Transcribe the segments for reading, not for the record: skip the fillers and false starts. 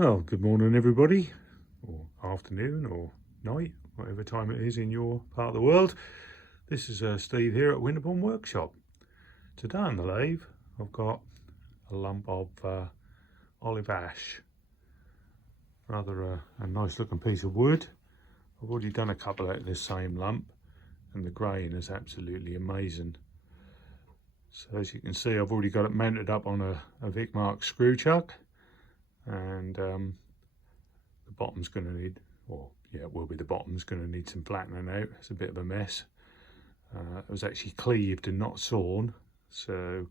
Well, good morning everybody, or afternoon or night, whatever time it is in your part of the world. This is Steve here at Winterbourne Workshop. Today on the lathe I've got a lump of olive ash, rather a nice looking piece of wood. I've already done a couple out of this same lump and the grain is absolutely amazing. So as you can see, I've already got it mounted up on a Vicmark screw chuck. And the bottom's going to need, the bottom's going to need some flattening out. It's a bit of a mess. It was actually cleaved and not sawn. So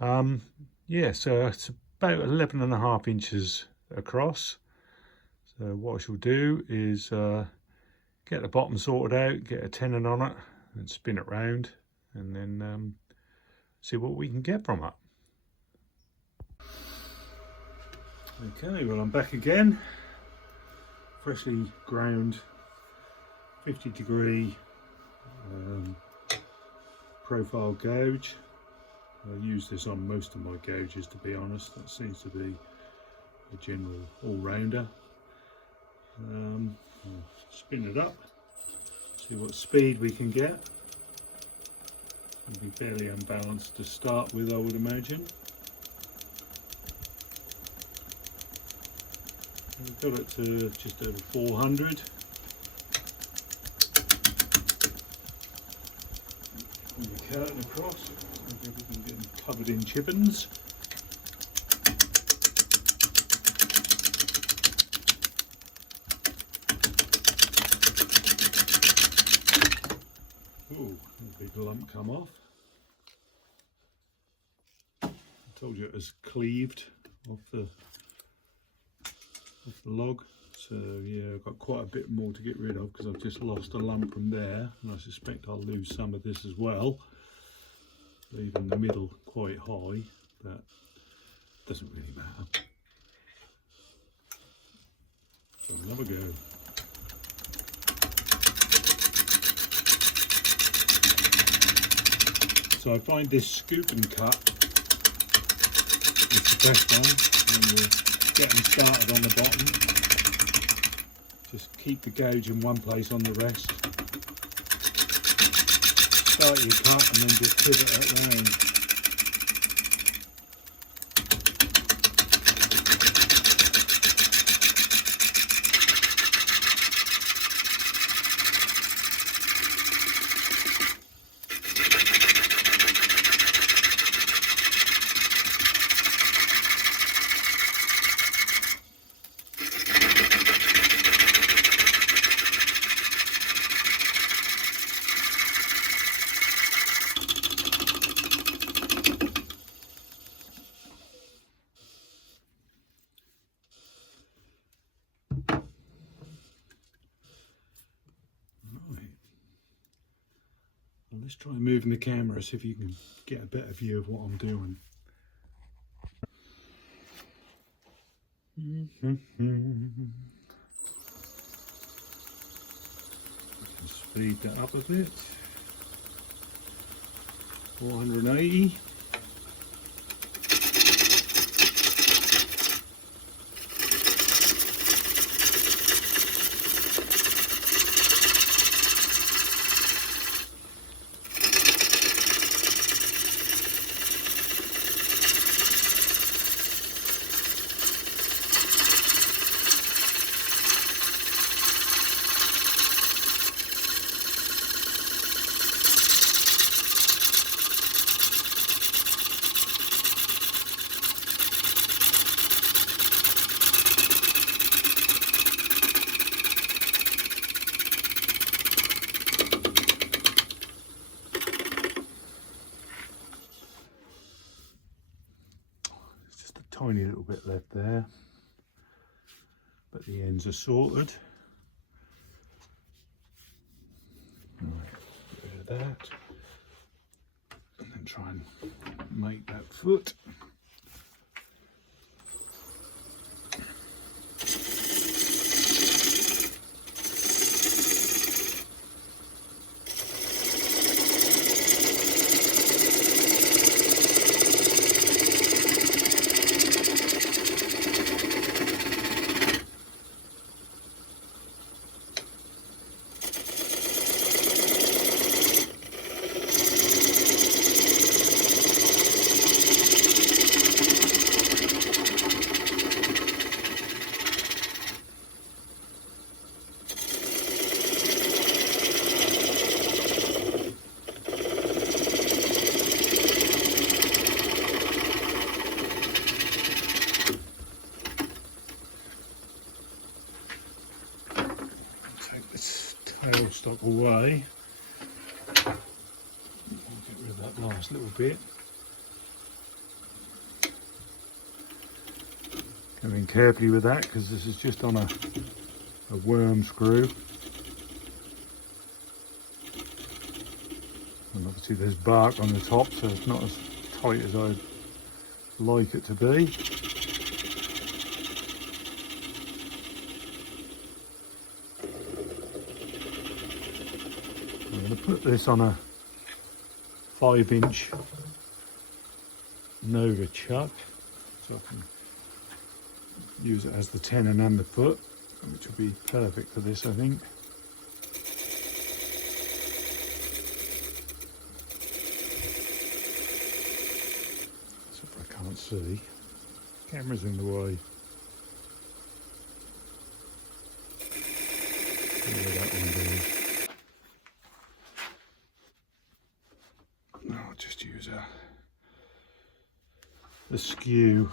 so it's about 11.5 inches across. So what I shall do is get the bottom sorted out, get a tenon on it and spin it round, and then see what we can get from it. Okay, well I'm back again, freshly ground 50-degree profile gouge. I use this on most of my gouges, to be honest. That seems to be a general all-rounder. Spin it up, see what speed we can get. It'll be fairly unbalanced to start with, I would imagine. We've got it to just over 400. Pull the curtain across, everything getting covered in chippings. Ooh, a big lump come off. I told you it was cleaved off the log, so yeah, I've got quite a bit more to get rid of because I've just lost a lump from there, and I suspect I'll lose some of this as well, leaving the middle quite high, but doesn't really matter. So another go. So I find this scoop and cut is the best one when you're getting started on the bottom. Just keep the gouge in one place on the rest. Start your cut and then just pivot it round. Let's try moving the camera, see if you can get a better view of what I'm doing. Speed that up a bit. 480. Tiny little bit left there, but the ends are sorted. Right, get rid of that, and then try and make that foot. cardstock away. I'll get rid of that last little bit. Going carefully with that because this is just on a worm screw. And obviously there's bark on the top, so it's not as tight as I'd like it to be. I'm going to put this on a 5-inch Nova chuck, so I can use it as the tenon and underfoot, which will be perfect for this, I think. So I can't see. Camera's in the way. Where that one goes. I'll just use the skew.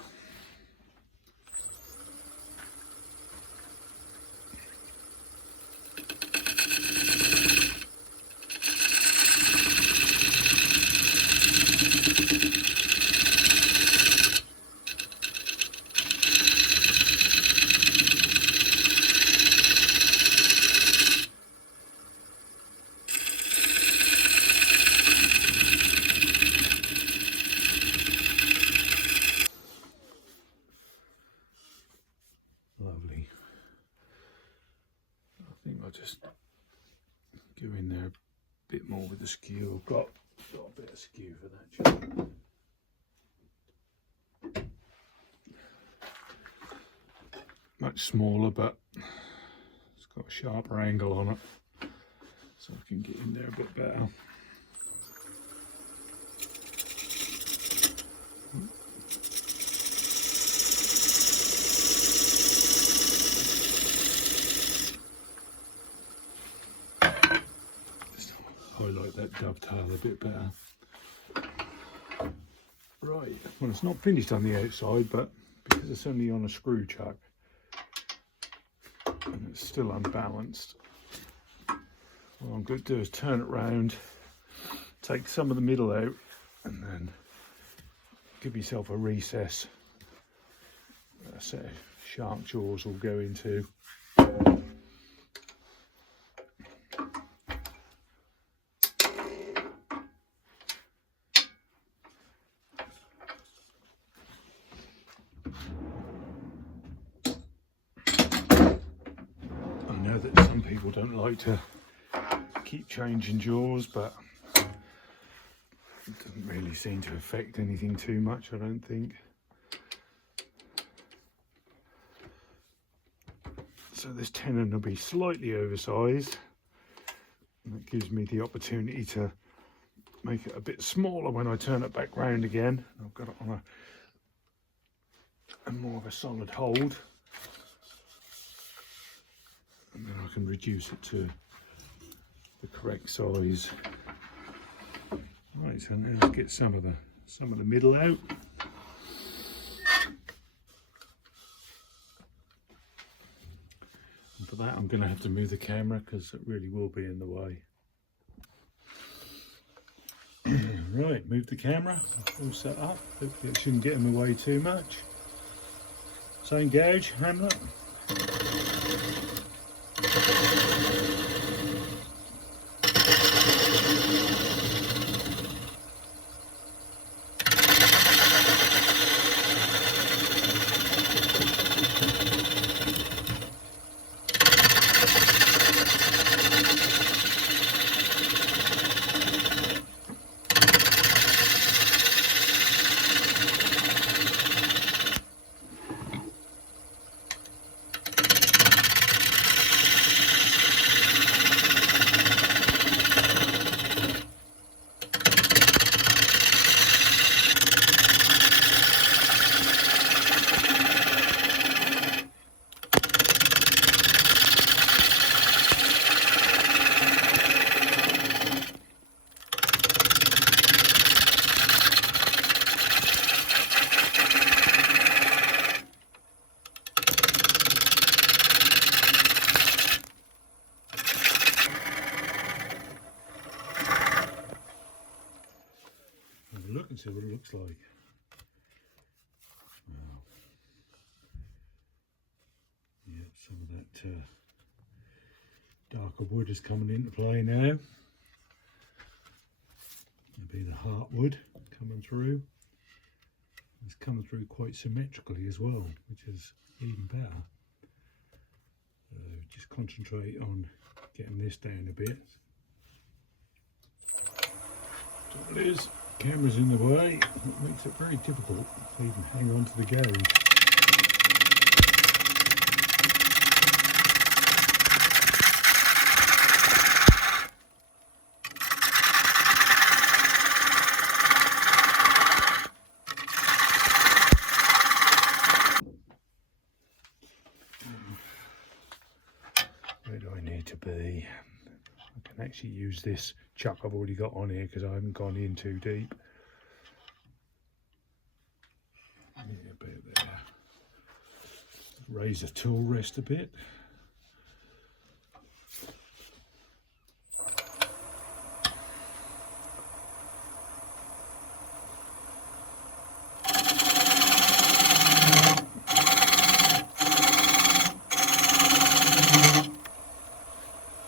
Lovely. I think I'll just go in there a bit more with the skew. I've got a bit of skew for that job. Much smaller, but it's got a sharper angle on it, so I can get in there a bit better. Highlight that dovetail a bit better. Right, well, it's not finished on the outside, but because it's only on a screw chuck and it's still unbalanced, what I'm going to do is turn it round, take some of the middle out, and then give yourself a recess. A set of shark jaws will go into. I know that some people don't like to keep changing jaws, but it doesn't really seem to affect anything too much, I don't think. So this tenon will be slightly oversized, and that gives me the opportunity to make it a bit smaller when I turn it back round again. I've got it on a more of a solid hold, and then I can reduce it to the correct size. Right, so now let's get some of the middle out. And for that I'm going to have to move the camera because it really will be in the way. Right, move the camera, all set up. Hopefully it shouldn't get in the way too much. Same gauge, Hamlet. So what it looks like. Wow. Yeah, some of that darker wood is coming into play now. It'll be the heartwood coming through. It's coming through quite symmetrically as well, which is even better. Just concentrate on getting this down a bit. Trouble is, camera's in the way. It makes it very difficult to even hang on to the gauge. Where do I need to be? I can actually use this chuck I've already got on here because I haven't gone in too deep. Yeah, about there. Raise the tool rest a bit.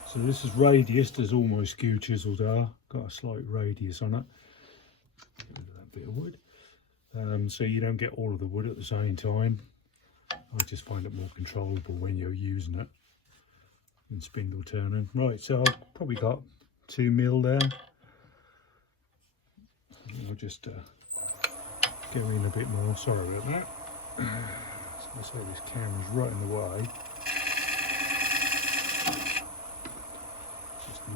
So this is radius, there's almost skew chiseled there, got a slight radius on it. That bit of wood. So you don't get all of the wood at the same time. I just find it more controllable when you're using it and spindle turning. Right, so I've probably got 2 mil there. I'll just go in a bit more, sorry about that. So this camera's right in the way.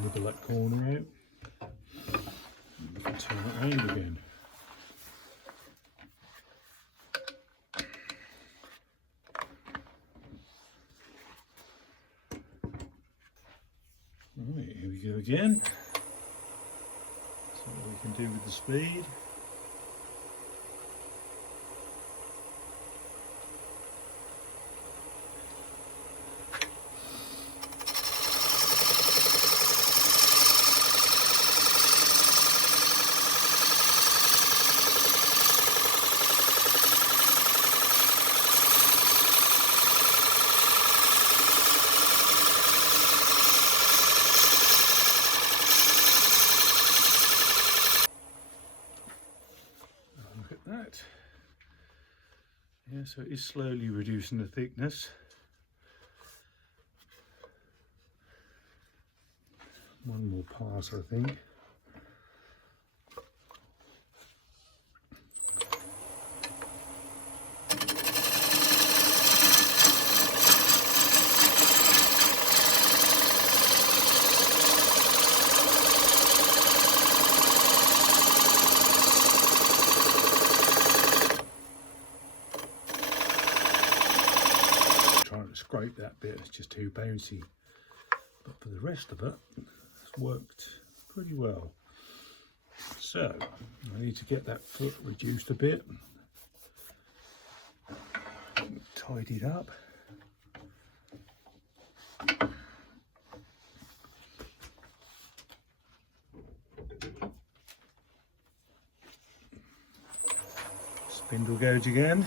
Nibble that corner out and turn it around again. Right, here we go again. See what we can do with the speed. That. Yeah, so it is slowly reducing the thickness. One more pass, I think. Scrape that bit, it's just too bouncy, but for the rest of it it's worked pretty well. So I need to get that foot reduced a bit, tidied up. Spindle gauge again.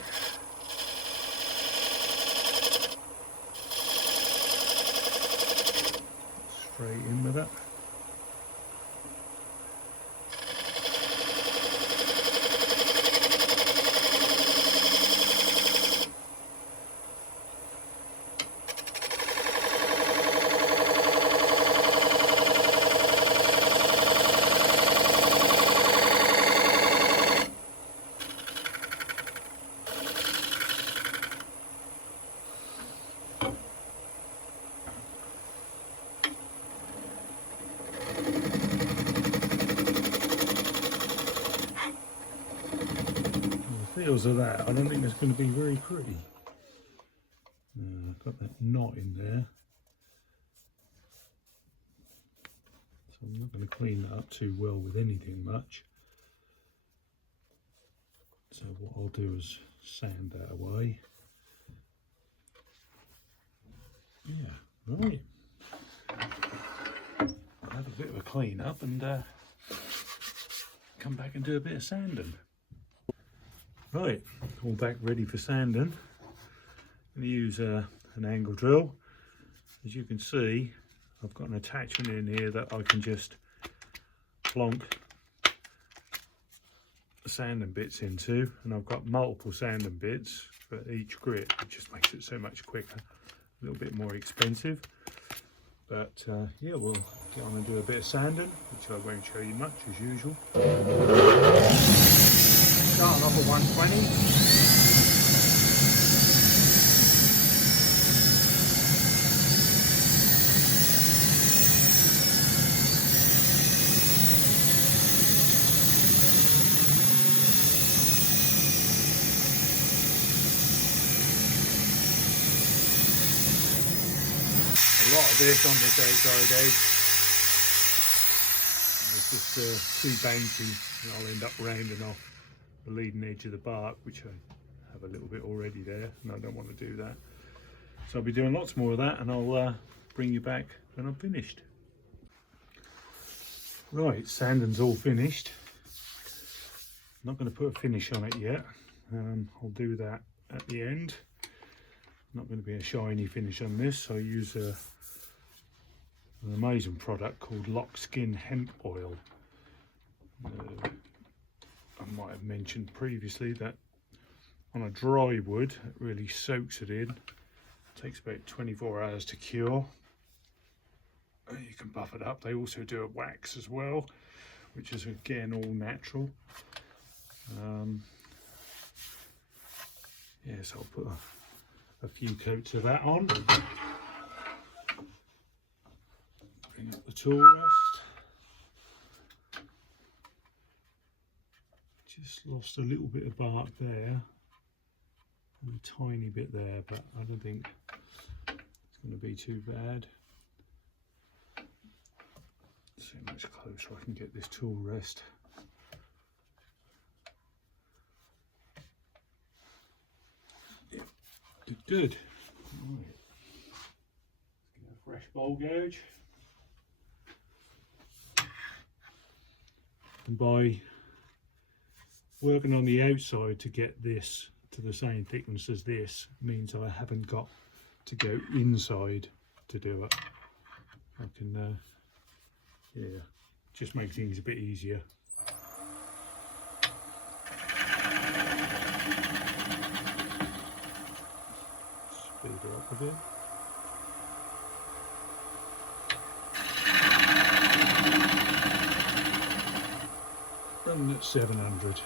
Straight in with it. Feels of that, I don't think it's going to be very pretty. I've got that knot in there, so I'm not going to clean that up too well with anything much. So what I'll do is sand that away. Yeah, right. I'll have a bit of a clean up and come back and do a bit of sanding. Right, all back ready for sanding. I'm going to use an angle drill. As you can see, I've got an attachment in here that I can just plonk sanding bits into, and I've got multiple sanding bits for each grit. It just makes it so much quicker, a little bit more expensive, but yeah, we'll get on and do a bit of sanding, which I won't show you much as usual. Starting off at 120. A lot of this on this outside edge. It's just too bouncy, and I'll end up rounding off the leading edge of the bark, which I have a little bit already there, and I don't want to do that. So I'll be doing lots more of that, and I'll bring you back when I'm finished. Right, sanding's all finished. I'm not going to put a finish on it yet. I'll do that at the end. Not going to be a shiny finish on this, so I use an amazing product called Lock Skin Hemp Oil. I might have mentioned previously that on a dry wood it really soaks it in. It takes about 24 hours to cure. You can buff it up. They also do a wax as well, which is again all natural. Yes, I'll put a few coats of that on. Bring up the tool rest. Just lost a little bit of bark there, and a tiny bit there, but I don't think it's going to be too bad. See how much closer I can get this tool rest. Yeah, good. Right. Let's get a fresh bowl gauge. And by working on the outside to get this to the same thickness as this means I haven't got to go inside to do it. I can yeah, just make things a bit easier. Speed her up a bit. Running at 700.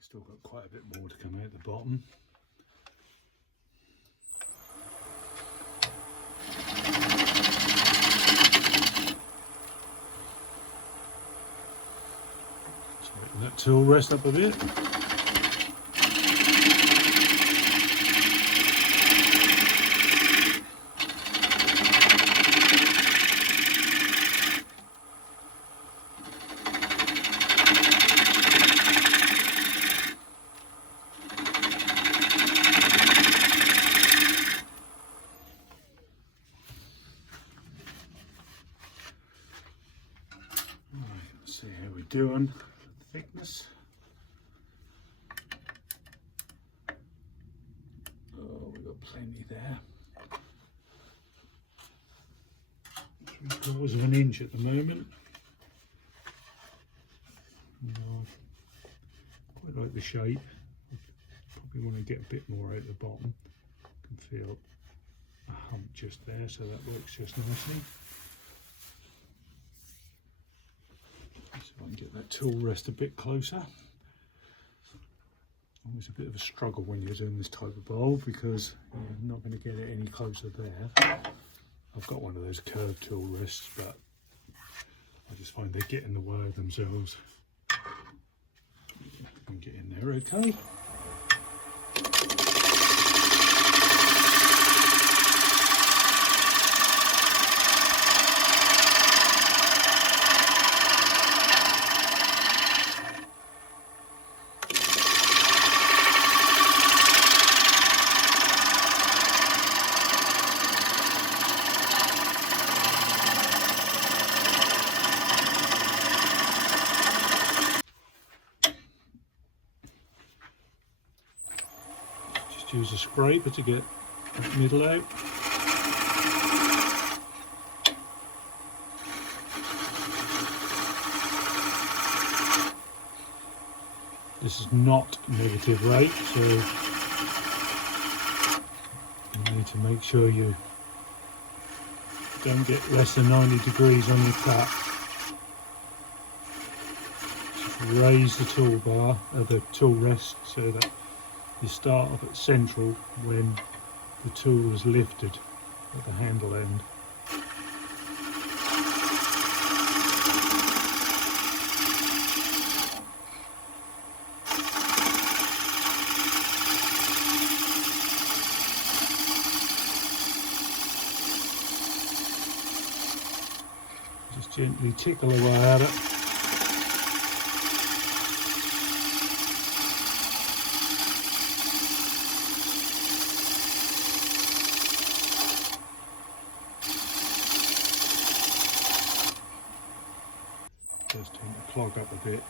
Still got quite a bit more to come out the bottom. Tighten that tool rest up a bit. See how we're doing, thickness. Oh, we've got plenty there. 3/4 of an inch at the moment. Quite like the shape. Probably want to get a bit more out the bottom. Can feel a hump just there, so that works just nicely. So I can get that tool rest a bit closer. Always a bit of a struggle when you're doing this type of bowl because you're not going to get it any closer there. I've got one of those curved tool rests, but I just find they get in the way of themselves. And get in there okay. Just use a scraper to get that middle out. This is not negative rate, so you need to make sure you don't get less than 90 degrees on your cut. Just raise the toolbar, the tool rest, so that you start off at central when the tool is lifted at the handle end. Just gently tickle away at it. Does tend to clog up a bit.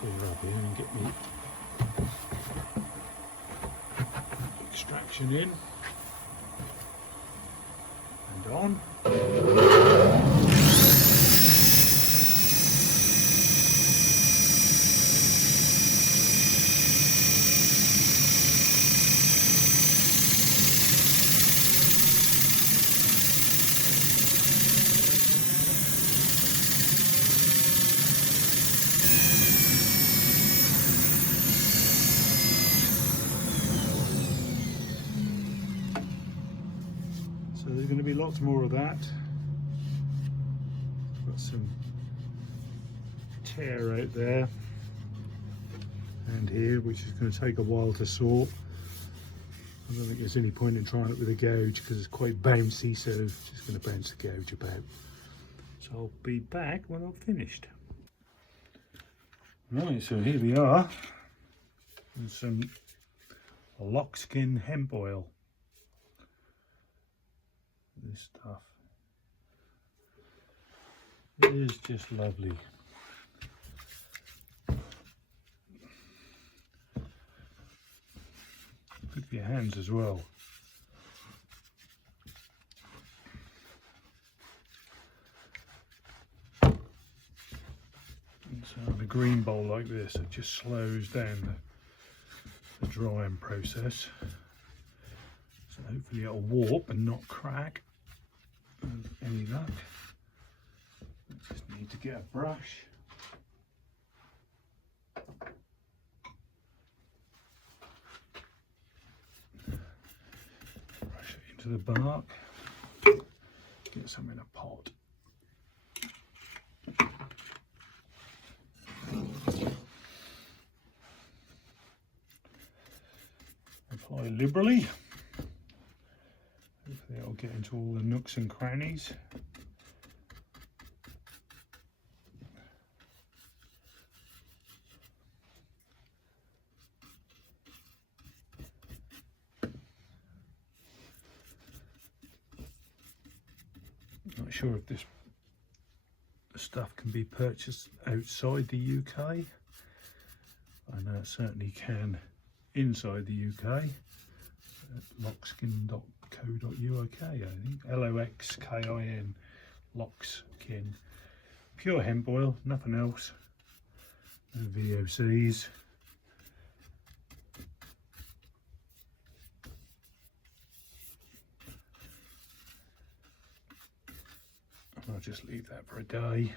Clear up here and get me extraction in and on. So there's going to be lots more of that. Got some tear out there and here, which is going to take a while to sort. I don't think there's any point in trying it with a gouge because it's quite bouncy, so it's just going to bounce the gouge about. So I'll be back when I've finished. Right, so here we are. There's some Lockskin hemp oil. This stuff is just lovely. Good for your hands as well. And so in a green bowl like this, it just slows down the drying process. So hopefully it'll warp and not crack. With any luck. I just need to get a brush. Brush it into the bark. Get some in a pot. Apply liberally. Hopefully it'll get into all the nooks and crannies. Not sure if this stuff can be purchased outside the UK. I know it certainly can inside the UK. At lockskin.co.uk, I think. Loxkin, Lockskin. Pure hemp oil, nothing else. No VOCs. I'll just leave that for a day.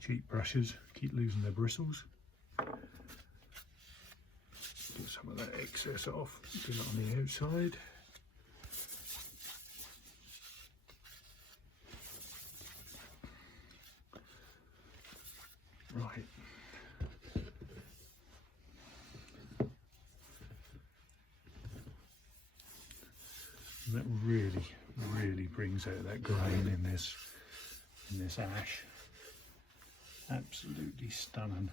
Cheap brushes keep losing their bristles. Get some of that excess off, do it on the outside. Right. And that really brings out that grain in this ash. Absolutely stunning.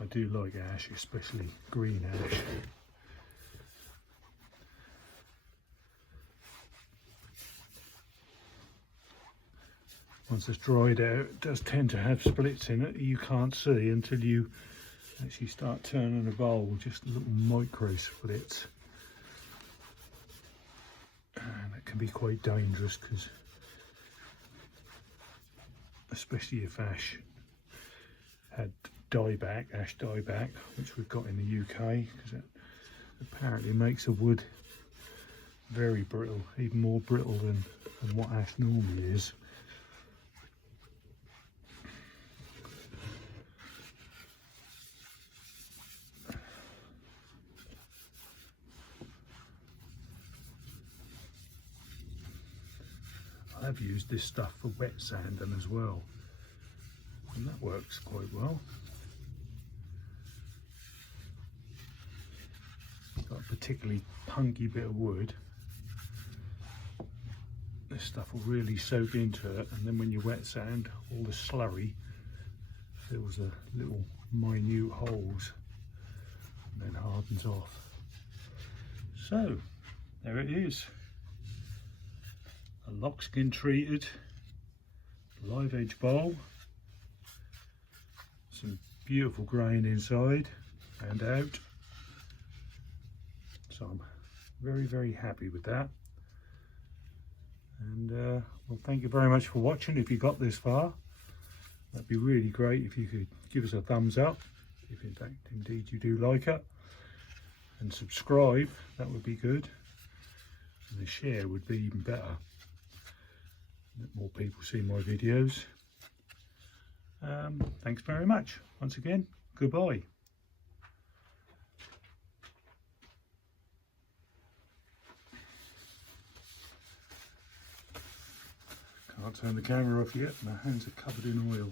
I do like ash, especially green ash. once it's dried out, it does tend to have splits in it you can't see until you actually start turning the bowl, just little micro splits. And it can be quite dangerous, because especially if ash had ash dieback, which we've got in the UK, because it apparently makes the wood very brittle, even more brittle than what ash normally is. I've used this stuff for wet sanding as well, and that works quite well. Got a particularly punky bit of wood, this stuff will really soak into it, and then when you wet sand, all the slurry fills the little minute holes and then hardens off. So there it is, a lockskin treated live edge bowl, some beautiful grain inside and out, so I'm very happy with that. And well, thank you very much for watching. If you got this far, that'd be really great if you could give us a thumbs up, if in fact indeed you do like it, and subscribe, that would be good, and a share would be even better. Let more people see my videos. Thanks very much once again. Goodbye. Can't turn the camera off yet, my hands are covered in oil.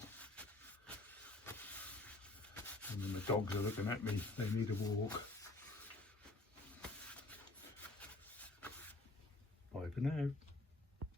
And then the dogs are looking at me, they need a walk. Bye for now.